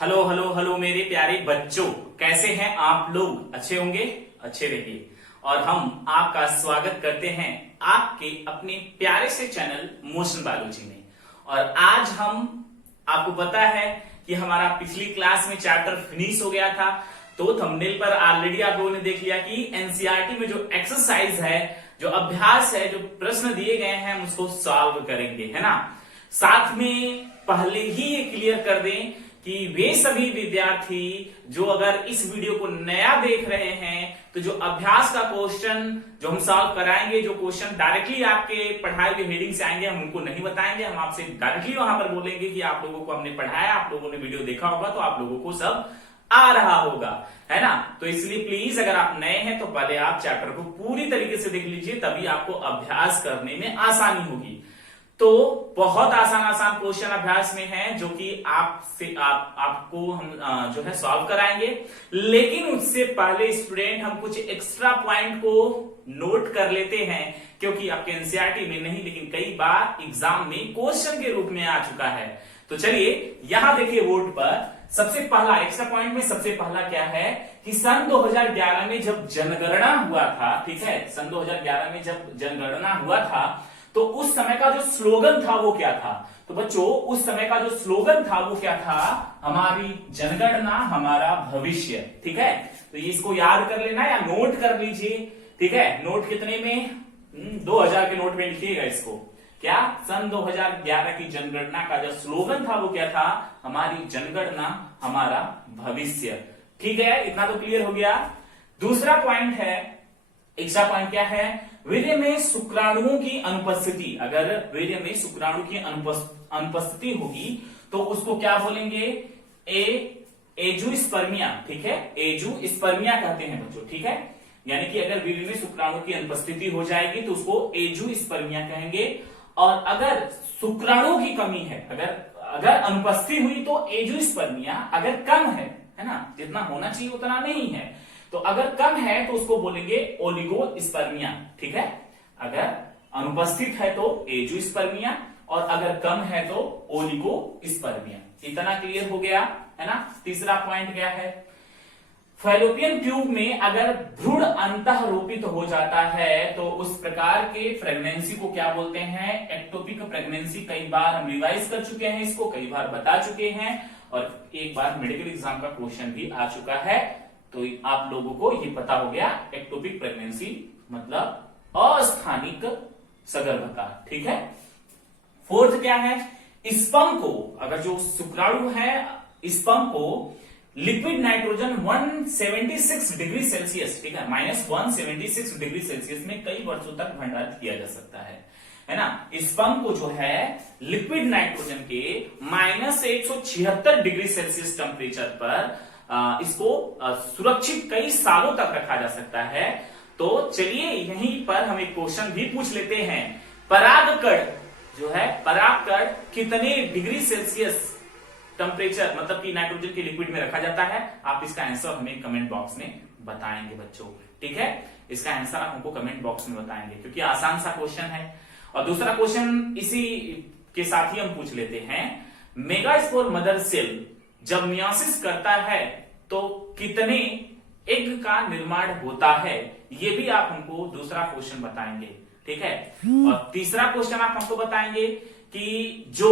Hello hello hello मेरे प्यारे बच्चों, कैसे हैं आप लोग? अच्छे होंगे, अच्छे रहिए। और हम आपका स्वागत करते हैं आपके अपने प्यारे से चैनल मोशन बायोलॉजी में। और आज हम, आपको पता है कि हमारा पिछली क्लास में चैप्टर फिनिश हो गया था, तो थंबनेल पर ऑलरेडी आप लोगों ने देख लिया कि एनसीईआरटी में जो एक्सरसाइज है, जो अभ्यास है, जो प्रश्न दिए गए हैं, हम उसको सॉल्व करेंगे, है ना। साथ में पहले ही ये क्लियर कर दें कि वे सभी विद्यार्थी जो अगर इस वीडियो को नया देख रहे हैं, तो जो अभ्यास का क्वेश्चन जो हम सॉल्व कराएंगे, जो क्वेश्चन डायरेक्टली आपके पढ़ाए हुए हेडिंग से आएंगे, हम उनको नहीं बताएंगे। हम आपसे डायरेक्टली वहां पर बोलेंगे कि आप लोगों को हमने पढ़ाया, आप लोगों ने वीडियो देखा होगा, तो आप लोगों को सब आ रहा होगा, है ना। तो इसलिए प्लीज अगर आप नए हैं तो पहले आप चैप्टर को पूरी तरीके से देख लीजिए, तभी आपको अभ्यास करने में आसानी होगी। तो बहुत आसान क्वेश्चन अभ्यास में है, जो कि आपको हम जो है सॉल्व कराएंगे। लेकिन उससे पहले स्टूडेंट हम कुछ एक्स्ट्रा पॉइंट को नोट कर लेते हैं, क्योंकि आपके एनसीईआरटी में नहीं लेकिन कई बार एग्जाम में क्वेश्चन के रूप में आ चुका है। तो चलिए यहां देखिए बोर्ड पर सबसे पहला एक्स्ट्रा पॉइंट में सबसे पहला क्या है कि सन 2011 में जब जनगणना हुआ था, ठीक है, सन 2011 में जब जनगणना हुआ था, तो उस समय का जो स्लोगन था वो क्या था? तो बच्चों उस समय का जो स्लोगन था वो क्या था? हमारी जनगणना हमारा भविष्य, ठीक है। तो इसको याद कर लेना या नोट कर लीजिए, ठीक है। नोट कितने में? 2000 के नोट में लिखिएगा इसको। क्या? सन 2011 की जनगणना का जो स्लोगन था वो क्या था? हमारी जनगणना हमारा भविष्य, ठीक है। इतना तो क्लियर हो गया। दूसरा पॉइंट है, एक्स्ट्रा पॉइंट क्या है? वीर्य में शुक्राणुओं की अनुपस्थिति। अगर वीर्य में शुक्राणु की अनुपस्थिति होगी तो उसको क्या बोलेंगे? एजुस्पर्मिया, ठीक है। एजुस्पर्मिया कहते हैं बच्चों, ठीक है। यानी कि अगर वीर्य में शुक्राणु की अनुपस्थिति हो जाएगी तो उसको एजुस्पर्मिया कहेंगे। और अगर शुक्राणु की कमी है, अगर अनुपस्थिति हुई तो एजुस्पर्मिया। अगर कम है ना, जितना होना चाहिए उतना नहीं है, तो अगर कम है तो उसको बोलेंगे ओलिगोस्पर्मिया, ठीक है। अगर अनुपस्थित है तो एजुस्पर्मिया, और अगर कम है तो ओलिगोस्पर्मिया। इतना क्लियर हो गया, है ना। तीसरा पॉइंट क्या है? फैलोपियन ट्यूब में अगर भ्रूण अंतःरोपित हो जाता है तो उस प्रकार के प्रेगनेंसी को क्या बोलते हैं? Ectopic pregnancy. कई बार हम रिवाइज कर चुके हैं इसको, कई बार बता चुके हैं, और एक बार मेडिकल एग्जाम का क्वेश्चन भी आ चुका है, तो आप लोगों को ये पता हो गया। एक्टोपिक प्रेगनेंसी मतलब अस्थानिक सगर्भता, ठीक है। फोर्थ क्या है? स्पर्म को, अगर जो शुक्राणु है, स्पर्म को लिक्विड नाइट्रोजन 176 डिग्री सेल्सियस, ठीक है, -176 डिग्री सेल्सियस में कई वर्षों तक भंडारित किया जा सकता है ना। स्पर्म को जो है लिक्विड नाइट्रोजन के -176 डिग्री सेल्सियस टेम्परेचर पर इसको सुरक्षित कई सालों तक रखा जा सकता है। तो चलिए यहीं पर हम एक क्वेश्चन भी पूछ लेते हैं। परागकण जो है, परागकण कितने डिग्री सेल्सियस टेम्परेचर, मतलब कि नाइट्रोजन के लिक्विड में रखा जाता है? आप इसका आंसर हमें कमेंट बॉक्स में बताएंगे बच्चों, ठीक है। इसका आंसर आप हमको कमेंट बॉक्स में बताएंगे, क्योंकि आसान सा क्वेश्चन है। और दूसरा क्वेश्चन इसी के साथ ही हम पूछ लेते हैं। मेगास्पोर मदर सेल जब मियोसिस करता है तो कितने एग का निर्माण होता है? ये भी आप हमको दूसरा क्वेश्चन बताएंगे, ठीक है। और तीसरा क्वेश्चन आप हमको बताएंगे कि जो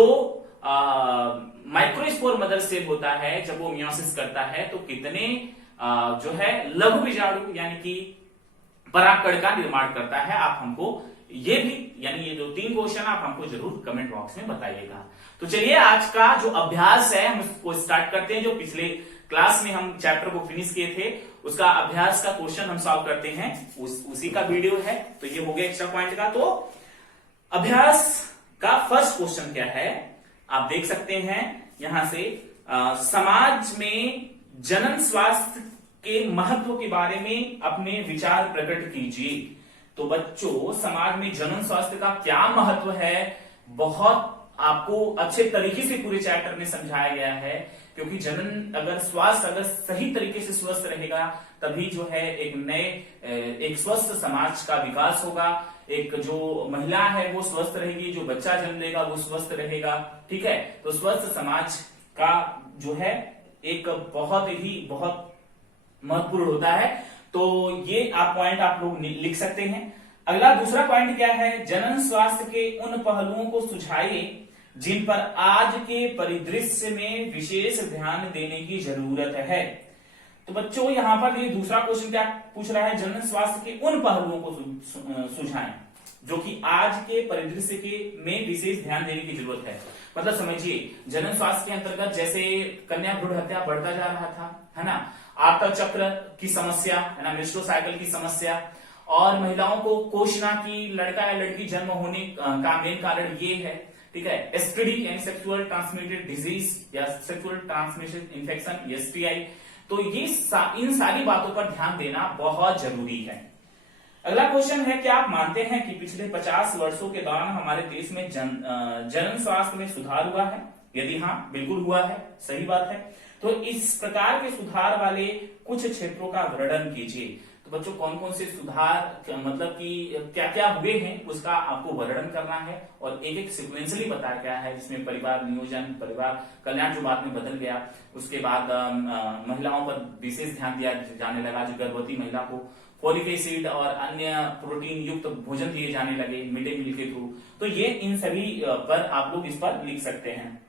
माइक्रोस्पोर मदर सेल होता है, जब वो मियोसिस करता है तो कितने जो है लघु बीजाणु यानी कि परागकण का निर्माण करता है? आप हमको ये भी, यानी ये जो 3 क्वेश्चन आप हमको जरूर कमेंट बॉक्स में बताइएगा। तो चलिए आज का जो अभ्यास है हम उसको स्टार्ट करते हैं। जो पिछले क्लास में हम चैप्टर को फिनिश किए थे, उसका अभ्यास का क्वेश्चन हम सॉल्व करते हैं, उसी का वीडियो है। तो ये हो गया एक्स्ट्रा पॉइंट का। तो अभ्यास का फर्स्ट क्वेश्चन क्या है, आप देख सकते हैं यहां से। समाज में जनन स्वास्थ्य के महत्व के बारे में अपने विचार प्रकट कीजिए। तो बच्चों समाज में जनन स्वास्थ्य का क्या महत्व है, बहुत आपको अच्छे तरीके से पूरे चैप्टर में समझाया गया है। क्योंकि जनन अगर स्वास्थ्य अगर सही तरीके से स्वस्थ रहेगा, तभी जो है एक स्वस्थ समाज का विकास होगा। एक जो महिला है वो स्वस्थ रहेगी, जो बच्चा जन्म लेगा वो स्वस्थ रहेगा, ठीक है। तो स्वस्थ समाज का जो है एक बहुत महत्वपूर्ण होता है। तो ये आप पॉइंट आप लोग लिख सकते हैं। अगला दूसरा पॉइंट क्या है, जनन स्वास्थ्य के उन पहलुओं को सुझाइए जिन पर आज के परिदृश्य में विशेष ध्यान देने की जरूरत है। तो बच्चों यहां पर ये दूसरा क्वेश्चन क्या पूछ रहा है, जनन स्वास्थ्य के उन पहलुओं को सुझाएं जो कि आज के परिदृश्य के में विशेष ध्यान देने की जरूरत है। मतलब समझिए, जनन स्वास्थ्य के अंतर्गत जैसे कन्या भ्रूण हत्या बढ़ता जा रहा था, है ना, आर्तव चक्र की समस्या, है ना, मेंस्ट्रुअल साइकिल की समस्या, और महिलाओं को कोशिना की लड़का या लड़की जन्म होने का मेन कारण ये है, ठीक है, एसटीडी यानी सेक्सुअल ट्रांसमिटेड डिजीज या सेक्सुअल ट्रांसमिटेड इन्फेक्शन, एसटीआई। तो ये इन सारी बातों पर ध्यान देना बहुत जरूरी है। अगला क्वेश्चन है, क्या आप मानते हैं कि पिछले 50 वर्षों के दौरान हमारे देश में जनन स्वास्थ्य में सुधार हुआ है? यदि हाँ, बिल्कुल हुआ है, सही बात है। तो इस प्रकार के सुधार वाले कुछ क्षेत्रों का वर्णन कीजिए। तो बच्चों कौन कौन से सुधार, मतलब कि क्या क्या हुए हैं उसका आपको वर्णन करना है, और एक एक सिक्वेंसली बताया गया है, जिसमें परिवार नियोजन, परिवार कल्याण जो बाद में बदल गया, उसके बाद महिलाओं पर विशेष ध्यान दिया जाने लगा, जो गर्भवती महिला को फोलिक एसिड और अन्य प्रोटीन युक्त भोजन दिए जाने लगे मिड डे मील के थ्रू। तो ये इन सभी पर आप लोग इस पर लिख सकते हैं।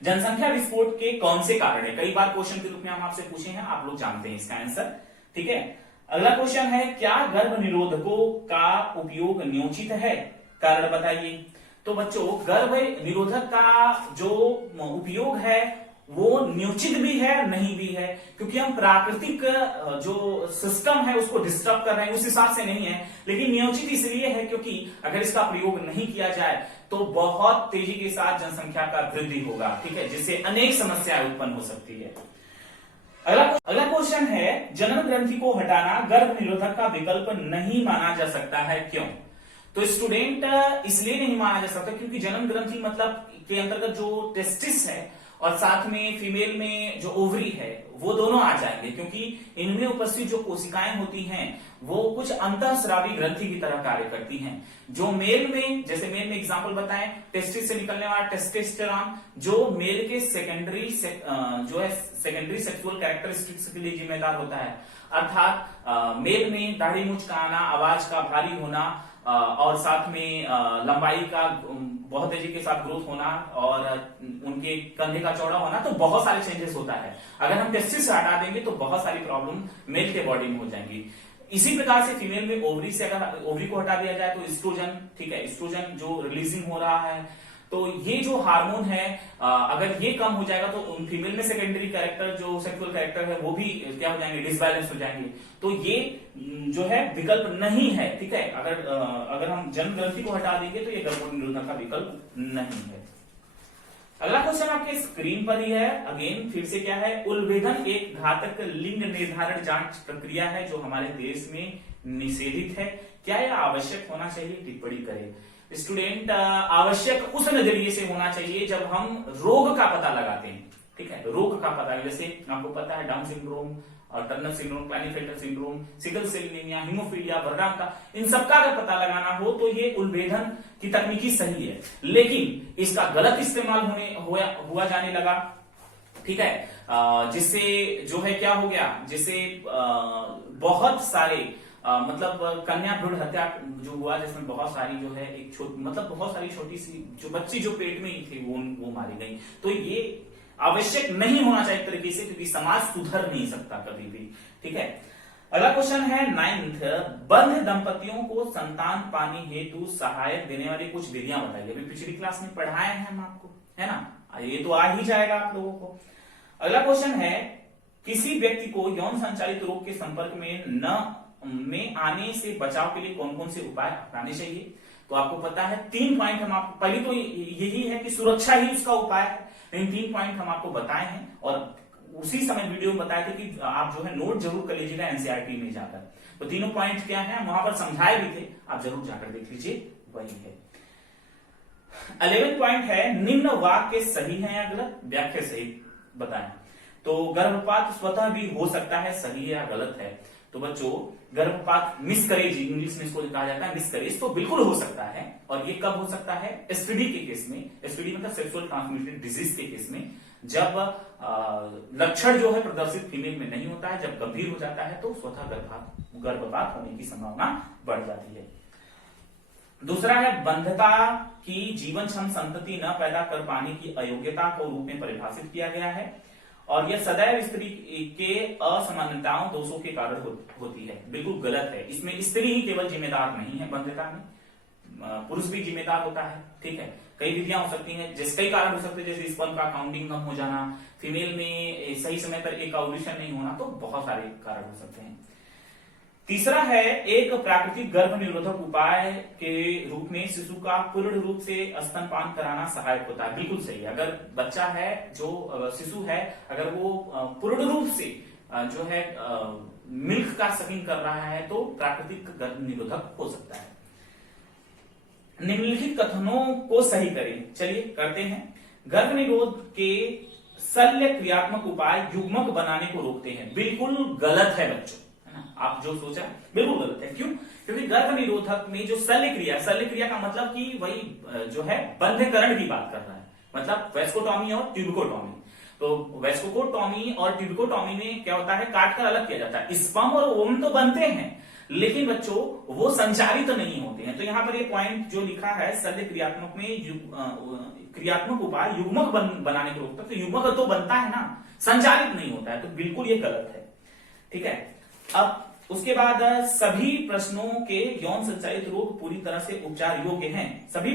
जनसंख्या विस्फोट के कौन से कारण है, कई बार क्वेश्चन के रूप में हम आपसे पूछे हैं, आप लोग जानते हैं इसका आंसर, ठीक है। अगला क्वेश्चन है, क्या गर्भ निरोधकों का उपयोग न्योचित है? कारण बताइए। तो बच्चों गर्भ निरोधक का जो उपयोग है वो न्योचित भी है, नहीं भी है, क्योंकि हम प्राकृतिक जो सिस्टम है उसको डिस्टर्ब कर रहे हैं, उस हिसाब से नहीं है। लेकिन न्योचित इसलिए है क्योंकि अगर इसका प्रयोग नहीं किया जाए तो बहुत तेजी के साथ जनसंख्या का वृद्धि होगा, ठीक है, जिससे अनेक समस्याएं उत्पन्न हो सकती है। अगला क्वेश्चन है, जनन ग्रंथि को हटाना गर्भ निरोधक का विकल्प नहीं माना जा सकता है, क्यों? तो स्टूडेंट इसलिए नहीं माना जा सकता क्योंकि जनन ग्रंथि मतलब के अंतर्गत जो टेस्टिस है और साथ में फीमेल में जो ओवरी है वो दोनों आ जाएंगे, क्योंकि इनमें उपस्थित जो कोशिकाएं होती हैं वो कुछ अंतःस्रावी ग्रंथि की तरह कार्य करती हैं। जो मेल में, जैसे मेल में एग्जांपल बताएं, टेस्टिस से निकलने वाला टेस्टोस्टेरोन जो मेल के सेकेंडरी सेक्सुअल कैरेक्टरिस्टिक्स के लिए जिम्मेदार होता है, अर्थात मेल में दाढ़ी मूंछ का आना, आवाज का भारी होना, और साथ में लंबाई का बहुत तेजी के साथ ग्रोथ होना, और उनके कंधे का चौड़ा होना, तो बहुत सारे चेंजेस होता है। अगर हम टेस्टिस से हटा देंगे तो बहुत सारी प्रॉब्लम मेल के बॉडी में हो जाएंगी। इसी प्रकार से फीमेल में ओवरी से अगर ओवरी को हटा दिया जाए तो एस्ट्रोजन, ठीक है, एस्ट्रोजन जो रिलीजिंग हो रहा है, तो ये जो हार्मोन है अगर ये कम हो जाएगा तो फीमेल में सेकेंडरी कैरेक्टर जो सेक्सुअल कैरेक्टर है वो भी क्या हो जाएंगे, डिसबैलेंस हो जाएंगे। तो ये जो है विकल्प नहीं है, ठीक है। अगर हम जनन ग्रंथि को हटा देंगे तो ये गर्भ निरोधक का विकल्प नहीं है। अगला क्वेश्चन आपके स्क्रीन पर ही है, अगेन फिर से क्या है, उलभेदन एक घातक लिंग निर्धारण जांच प्रक्रिया है जो हमारे देश में निषेधित है, क्या यह आवश्यक होना चाहिए? टिप्पणी करें। स्टूडेंट आवश्यक उस नजरिए से होना चाहिए जब हम रोग का पता लगाते हैं, ठीक है, रोग का पता, जैसे आपको पता है डाउन सिंड्रोम और Turner syndrome, Klinefelter syndrome, sickle cell anaemia, haemophilia, वर्राका, इन सबका अगर पता लगाना हो तो ये उलभेदन की तकनीकी सही है, लेकिन इसका गलत इस्तेमाल हुआ जाने लगा, ठीक है, जिससे जो है क्या हो गया, जिससे बहुत सारे मतलब कन्या भ्रूण हत्या जो हुआ, जिसमें बहुत सारी जो है मतलब बहुत सारी छोटी सी जो बच्ची जो पेट में ही थी वो मारी गई। तो ये आवश्यक नहीं होना चाहिए एक तरीके से, क्योंकि समाज सुधर नहीं सकता कभी भी, ठीक है। अगला क्वेश्चन है 9th, बंध दंपतियों को संतान पाने हेतु सहायक देने वाली कुछ विधियां बताइए। अभी पिछली क्लास में पढ़ाए हैं हम आपको, है ना, ये तो आ ही जाएगा आप लोगों को। अगला क्वेश्चन है, किसी व्यक्ति को यौन संचालित रोग के संपर्क में आने से बचाव के लिए कौन कौन से उपाय अपनाने चाहिए? तो आपको पता है 3 पॉइंट हम आपको, पहले तो यही है कि सुरक्षा ही उसका उपाय है, लेकिन 3 पॉइंट हम आपको बताए हैं और उसी समय वीडियो में बताए थे कि आप जो है नोट जरूर कर लीजिएगा एनसीईआरटी में जाकर। तो तीनों पॉइंट क्या है वहां पर समझाए भी थे, आप जरूर जाकर देख लीजिए, वही है। 11 पॉइंट है, निम्न वाक्य सही है या गलत? व्याख्या सही बताएं। तो गर्भपात स्वतः भी हो सकता है, सही है या गलत है? तो बच्चों गर्भपात मिसकैरेज, इंग्लिश में इसको कहा जाता है मिसकैरेज, तो बिल्कुल हो सकता है। और ये कब हो सकता है? एसटीडी के केस में, एसटीडी मतलब सेक्सुअल ट्रांसमिटेड डिजीज के केस में, जब लक्षण जो है प्रदर्शित फीमेल में नहीं होता है, जब गंभीर हो जाता है तो स्वतः गर्भपात होने की संभावना बढ़ जाती है। दूसरा है बंधता की जीवनक्षम संतति न पैदा कर पाने की अयोग्यता को रूप में परिभाषित किया गया है, और यह सदैव स्त्री के असामान्यताओं दोषों के कारण होती है। बिल्कुल गलत है। इसमें स्त्री ही केवल जिम्मेदार नहीं है बंधता में, पुरुष भी जिम्मेदार होता है। ठीक है, कई विधियां हो सकती हैं, जैसे कई कारण हो सकते हैं, जैसे स्पर्म का काउंटिंग कम हो जाना, फीमेल में सही समय पर एक ओव्यूलेशन नहीं होना, तो बहुत सारे कारण हो सकते हैं। तीसरा है एक प्राकृतिक गर्भ निरोधक उपाय के रूप में शिशु का पूर्ण रूप से स्तनपान कराना सहायक होता है। बिल्कुल सही है। अगर बच्चा है, जो शिशु है, अगर वो पूर्ण रूप से जो है मिल्क का सकिंग कर रहा है तो प्राकृतिक गर्भ निरोधक हो सकता है। निम्नलिखित कथनों को सही करें। चलिए करते हैं। गर्भ निरोध के शल्य क्रियात्मक उपाय युग्मक बनाने को रोकते हैं। बिल्कुल गलत है बच्चों, है ना? आप जो सोचा बिल्कुल गलत है। क्यों? क्योंकि गर्भ निरोधक में जो शल्य क्रिया का मतलब कि वही जो है बंधकरण की बात कर रहा है, मतलब वेस्कोटॉमी और ट्यूबिकोटॉमी। तो वेस्कोटॉमी और ट्यूबिकोटॉमी में क्या होता है, काट कर अलग किया जाता है। स्पर्म और ओवम तो बनते हैं, लेकिन बच्चों वो संचारित तो नहीं होते हैं। तो यहां पर ये पॉइंट जो लिखा है शल्य क्रियात्मक में क्रियात्मक उपाय युग्मक बनाने को रोकता है, तो युग्मक तो बनता है ना, संचारित नहीं होता है, तो बिल्कुल ये गलत है। ठीक है, अब उसके बाद सभी प्रश्नों के यौन संचारित रोग पूरी तरह से उपचार योग्य हैं। सभी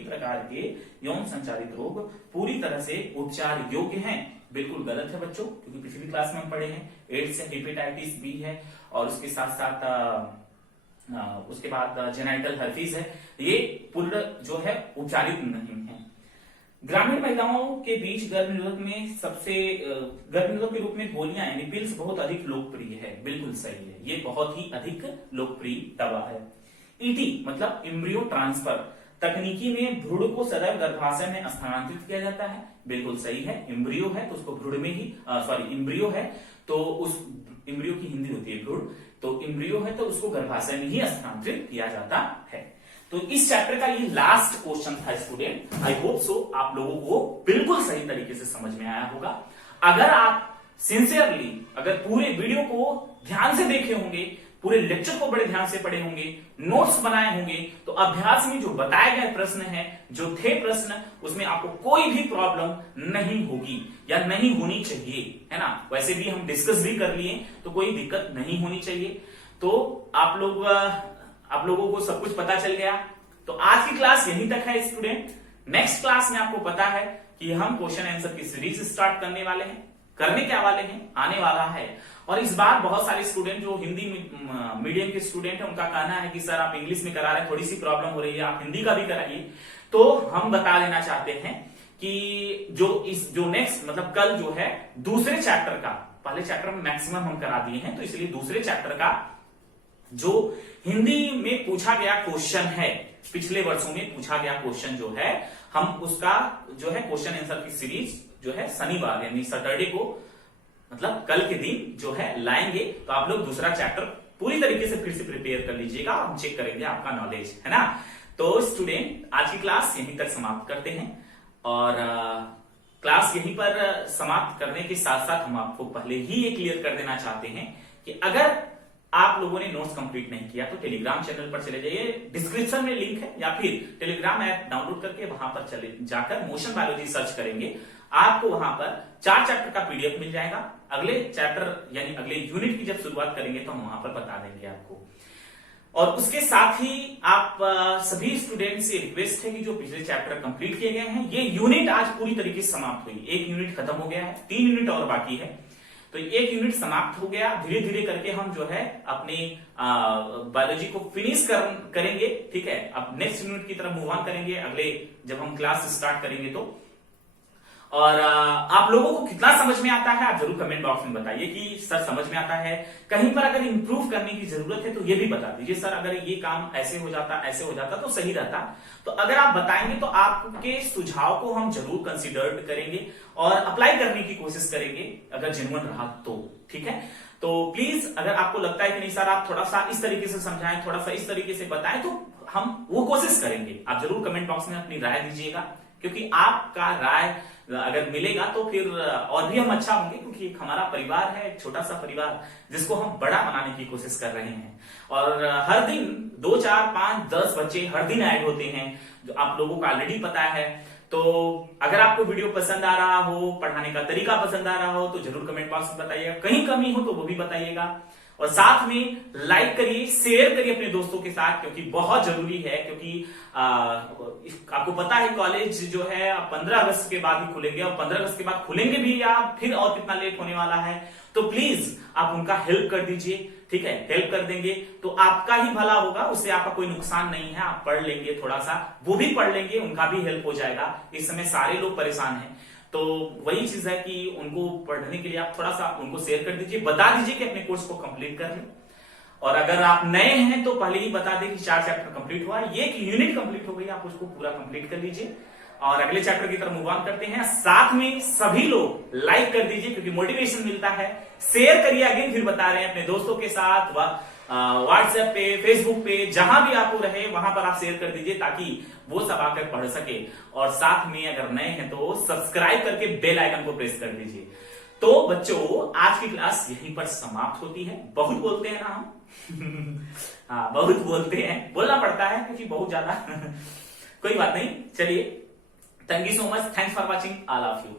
प्रकार के यौन संचारित रोग पूरी तरह से उपचार योग्य हैं। बिल्कुल गलत है बच्चों, क्योंकि पिछली क्लास में हम पढ़े हैं एड्स है, हेपेटाइटिस बी है, और उसके साथ साथ उसके बाद जेनाइटल हर्पीज है। ये पूर्ण जो है उपचारित नहीं है। ग्रामीण महिलाओं के बीच गर्भ निरोधक के रूप में गोलियां यानी पिल्स बहुत अधिक लोकप्रिय है। बिल्कुल सही है, ये बहुत ही अधिक लोकप्रिय दवा है। ईटी मतलब एम्ब्रियो ट्रांसफर तकनीकी में भ्रूण को सदैव गर्भाशय में स्थानांतरित किया जाता है। बिल्कुल सही है। एम्ब्रियो है तो उसको भ्रूण में ही एम्ब्रियो है तो उस एम्ब्रियो की हिंदी होती है भ्रूण, तो एम्ब्रियो है तो उसको गर्भाशय में ही स्थानांतरित किया जाता है। तो इस चैप्टर का ये लास्ट क्वेश्चन था स्टूडेंट। आई होप सो आप लोगों को बिल्कुल सही तरीके से समझ में आया होगा। अगर आप सिंसियरली अगर पूरे वीडियो को ध्यान से देखे होंगे, पूरे लेक्चर को बड़े ध्यान से पढ़े होंगे, नोट्स बनाए होंगे, तो अभ्यास में जो बताए गए प्रश्न हैं, जो थे प्रश्न, उसमें आपको कोई भी प्रॉब्लम नहीं होगी या नहीं होनी चाहिए, है ना। वैसे भी हम डिस्कस भी कर लिए, तो कोई दिक्कत नहीं होनी चाहिए। तो आप लोगों को सब कुछ पता चल गया। तो आज की क्लास यहीं तक है स्टूडेंट। नेक्स्ट क्लास में आपको पता है कि हम क्वेश्चन आंसर की सीरीज स्टार्ट करने वाले हैं, आने वाला है। और इस बार बहुत सारे स्टूडेंट जो हिंदी मीडियम के स्टूडेंट हैं, उनका कहना है कि सर आप इंग्लिश में करा रहे हैं, थोड़ी सी प्रॉब्लम हो रही है, आप हिंदी का भी कराइए। तो हम बता देना चाहते हैं कि जो नेक्स्ट मतलब कल जो है दूसरे चैप्टर का, पहले चैप्टर में मैक्सिमम हम करा दिए हैं, तो इसलिए दूसरे चैप्टर का जो हिंदी में पूछा गया क्वेश्चन है, पिछले वर्षों में पूछा गया क्वेश्चन जो है, हम उसका जो है क्वेश्चन आंसर की सीरीज जो है शनिवार यानी सैटरडे को, मतलब कल के दिन जो है लाएंगे। तो आप लोग दूसरा चैप्टर पूरी तरीके से फिर से प्रिपेयर कर लीजिएगा, हम चेक करेंगे आपका नॉलेज, है ना। तो स्टूडेंट आज की क्लास यहीं तक समाप्त करते हैं, और क्लास यहीं पर समाप्त करने के साथ साथ हम आपको पहले ही ये क्लियर कर देना चाहते हैं कि अगर आप लोगों ने नोट्स कंप्लीट नहीं किया तो टेलीग्राम चैनल पर चले जाइए, डिस्क्रिप्शन में लिंक है, या फिर टेलीग्राम ऐप डाउनलोड करके वहां पर चले जाकर मोशन बायोलॉजी सर्च करेंगे, आपको वहां पर 4 चैप्टर का पीडीएफ मिल जाएगा। अगले चैप्टर यानी अगले यूनिट की जब शुरुआत करेंगे तो हम वहां पर बता देंगे आपको। और उसके साथ ही आप सभी स्टूडेंट से रिक्वेस्ट है कि जो पिछले चैप्टर कंप्लीट किए गए हैं, ये यूनिट आज पूरी तरीके से समाप्त हुई। 1 यूनिट खत्म हो गया है, 3 यूनिट और बाकी है, तो 1 यूनिट समाप्त हो गया। धीरे धीरे करके हम जो है अपनी बायोलॉजी को फिनिश करेंगे। ठीक है, अब नेक्स्ट यूनिट की तरफ मूव ऑन करेंगे अगले जब हम क्लास स्टार्ट करेंगे तो। और आप लोगों को कितना समझ में आता है आप जरूर कमेंट बॉक्स में बताइए कि सर समझ में आता है। कहीं पर अगर इंप्रूव करने की जरूरत है तो ये भी बता दीजिए, सर अगर ये काम ऐसे हो जाता तो सही रहता। तो अगर आप बताएंगे तो आपके सुझाव को हम जरूर कंसिडर करेंगे और अप्लाई करने की कोशिश करेंगे अगर जेन्युइन रहा तो। ठीक है। तो प्लीज अगर आपको लगता है कि नहीं सर आप थोड़ा सा इस तरीके से समझाएं, थोड़ा सा इस तरीके से बताएं, तो हम वो कोशिश करेंगे। आप जरूर कमेंट बॉक्स में अपनी राय दीजिएगा, क्योंकि आपका राय अगर मिलेगा तो फिर और भी हम अच्छा होंगे, क्योंकि एक हमारा परिवार है, एक छोटा सा परिवार जिसको हम बड़ा बनाने की कोशिश कर रहे हैं। और हर दिन 2, 4, 5, 10 बच्चे हर दिन ऐड होते हैं, जो आप लोगों को ऑलरेडी पता है। तो अगर आपको वीडियो पसंद आ रहा हो, पढ़ाने का तरीका पसंद आ रहा हो, तो जरूर कमेंट बॉक्स में बताइएगा। कहीं कमी हो तो वो भी बताइएगा, और साथ में लाइक करिए, शेयर करिए अपने दोस्तों के साथ, क्योंकि बहुत जरूरी है। क्योंकि आपको पता है कॉलेज जो है 15 अगस्त के बाद ही खुलेंगे, और 15 अगस्त के बाद खुलेंगे भी या फिर और कितना लेट होने वाला है। तो प्लीज आप उनका हेल्प कर दीजिए, ठीक है। हेल्प कर देंगे तो आपका ही भला होगा, उससे आपका कोई नुकसान नहीं है। आप पढ़ लेंगे, थोड़ा सा वो भी पढ़ लेंगे, उनका भी हेल्प हो जाएगा। इस समय सारे लोग परेशान हैं, तो वही चीज है कि उनको पढ़ने के लिए आप थोड़ा सा उनको शेयर कर दीजिए, बता दीजिए कि अपने कोर्स को कंप्लीट कर लें। और अगर आप नए हैं तो पहले ही बता दें कि 4 चैप्टर कंप्लीट हुआ, ये एक यूनिट कंप्लीट हो गई, आप उसको पूरा कंप्लीट कर लीजिए। और अगले चैप्टर की तरफ मूव ऑन करते हैं। साथ में सभी लोग लाइक कर दीजिए, क्योंकि मोटिवेशन मिलता है। शेयर करिए, अगेन फिर बता रहे हैं, अपने दोस्तों के साथ, व्हाट्सएप पे, फेसबुक पे, जहां भी आपको रहे वहां पर आप शेयर कर दीजिए, ताकि वो सब आकर पढ़ सके। और साथ में अगर नए हैं तो सब्सक्राइब करके बेल आइकन को प्रेस कर दीजिए। तो बच्चों, आज की क्लास यहीं पर समाप्त होती है। बहुत बोलते हैं ना हम हाँ, बहुत बोलते हैं, बोलना पड़ता है क्योंकि बहुत ज्यादा कोई बात नहीं। चलिए, thank you so much, thanks for watching all of you.